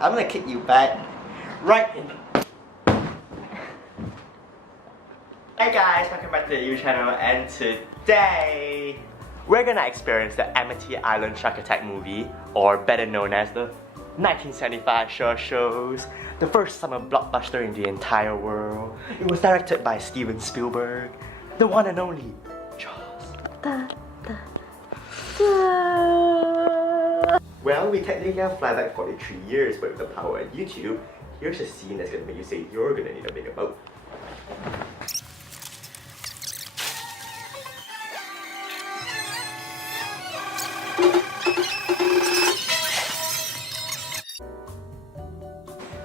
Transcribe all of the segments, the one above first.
I'm gonna kick you back right in. Hey guys, welcome back to the YouTube channel, and today we're gonna experience the Amity Island Shark Attack movie, or better known as the 1975 Shore Shows, the first summer blockbuster in the entire world. It was directed by Steven Spielberg, the one and only Jaws. Well, we technically have fly back 43 years, but with the power of YouTube, here's a scene that's gonna make you say you're gonna need a bigger boat.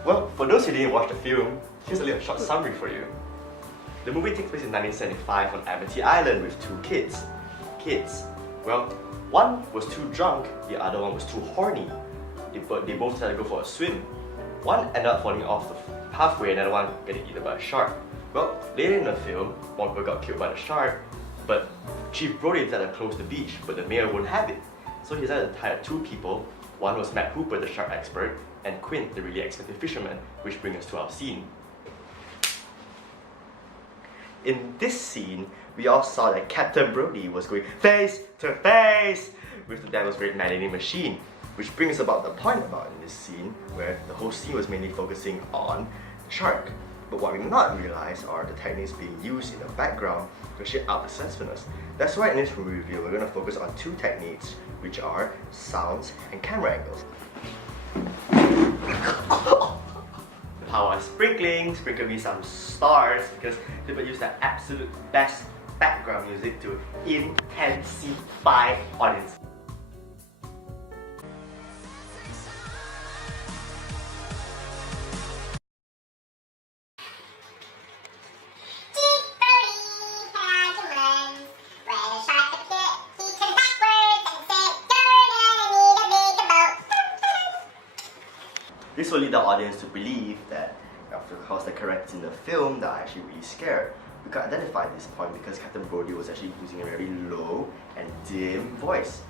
Well, for those who didn't watch the film, here's a little short summary for you. The movie takes place in 1975 on Amity Island with two kids. Well, one was too drunk, the other one was too horny. They both decided to go for a swim. One ended up falling off the pathway, another one getting eaten by a shark. Well, later in the film, one people got killed by the shark, but Chief Brody decided to close the beach, but the mayor wouldn't have it. So he decided to hire two people. One was Matt Hooper, the shark expert, and Quint, the really expensive fisherman, which brings us to our scene. In this scene, we all saw that Captain Brody was going face to face with the Devil's Great Man-Eating Machine, which brings about the point about in this scene, where the whole scene was mainly focusing on the shark. But what we not realize are the techniques being used in the background to actually up the suspensefulness. That's why in this review, we're going to focus on two techniques, which are sounds and camera angles. The power of sprinkle me some stars, because people use the absolute best background music to intensify audience. This will lead the audience to believe that, of course, the characters in the film that are actually really scared. We can identify this point because Captain Brody was actually using a very low and dim voice.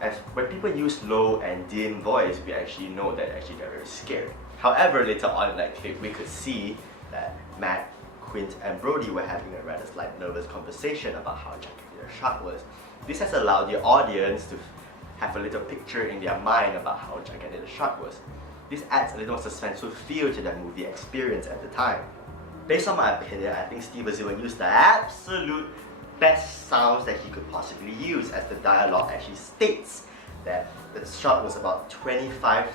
As when people use low and dim voice, we actually know that actually they're very scared. However, later on in that clip, we could see that Matt, Quint, and Brody were having a rather slight nervous conversation about how gigantic the shark was. This has allowed the audience to have a little picture in their mind about how gigantic the shark was. This adds a little more suspenseful feel to the movie experience at the time. Based on my opinion, I think Steven Spielberg used the absolute best sounds that he could possibly use, as the dialogue actually states that the shark was about 25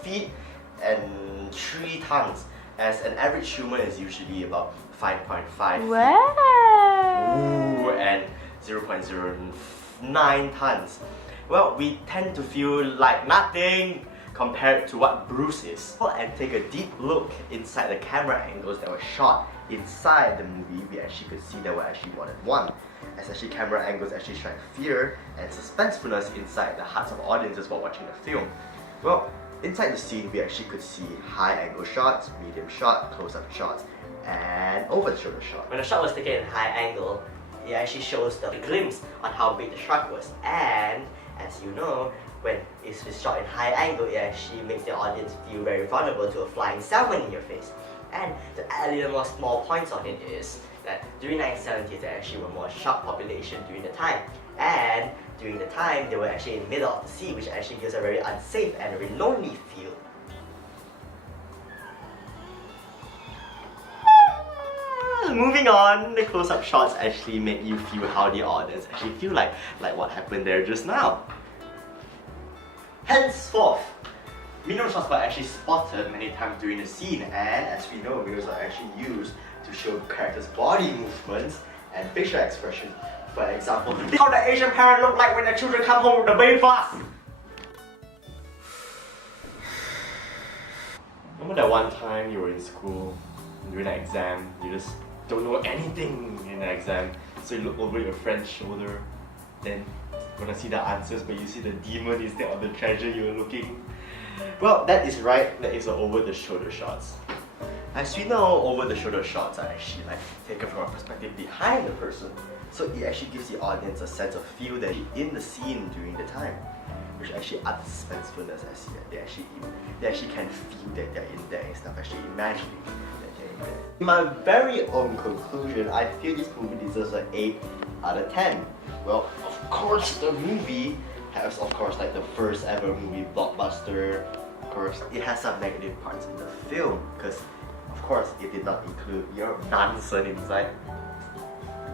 feet and 3 tons, as an average human is usually about 5.5 feet. Wow. Ooh, and 0.09 tons. Well, we tend to feel like nothing compared to what Bruce is. And take a deep look inside the camera angles that were shot inside the movie, we actually could see there were actually more than one. As actually camera angles actually strike fear and suspensefulness inside the hearts of audiences while watching the film. Well, inside the scene we actually could see high angle shots, medium shot, close-up shots, and over the shoulder shot. When the shot was taken in high angle, it actually shows the glimpse on how big the shark was. And as you know, when it's shot in high angle, it actually makes the audience feel very vulnerable to a flying salmon in your face. And to add a little more small points on it is that during the 1970s, there actually were more shark population during the time. And during the time, they were actually in the middle of the sea, which actually gives a very unsafe and a very lonely feel. Moving on, the close-up shots actually make you feel how the audience actually feel like what happened there just now. Henceforth, mirror shots were actually spotted many times during the scene, and as we know, mirrors are actually used to show characters' body movements and facial expression. For example, this is how the Asian parent look like when the children come home with the baby bus. Remember that one time you were in school, during an exam, you just don't know anything in the exam, so you look over your friend's shoulder, then you want to see the answers, but you see the demon instead of the treasure you were looking. Well, that is right, that is the over-the-shoulder shots. As we know, over-the-shoulder shots are actually taken from a perspective behind the person, so it actually gives the audience a sense of feel that you're in the scene during the time, which actually adds suspensefulness as they actually they actually can feel that they're in there instead of actually imagining that they're in there. In my very own conclusion, I feel this movie deserves an 8 out of 10. Well, of course, the movie has, of course, like the first ever movie blockbuster. Of course, it has some negative parts in the film because, of course, it did not include your nonsense inside.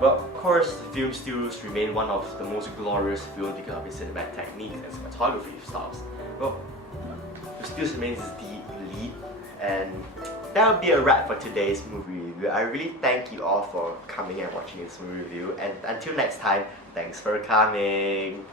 But of course, the film still remains one of the most glorious films because of its cinematic techniques and cinematography styles. Well, it still remains the elite, and that will be a wrap for today's movie review. I really thank you all for coming and watching this movie review, and until next time, thanks for coming.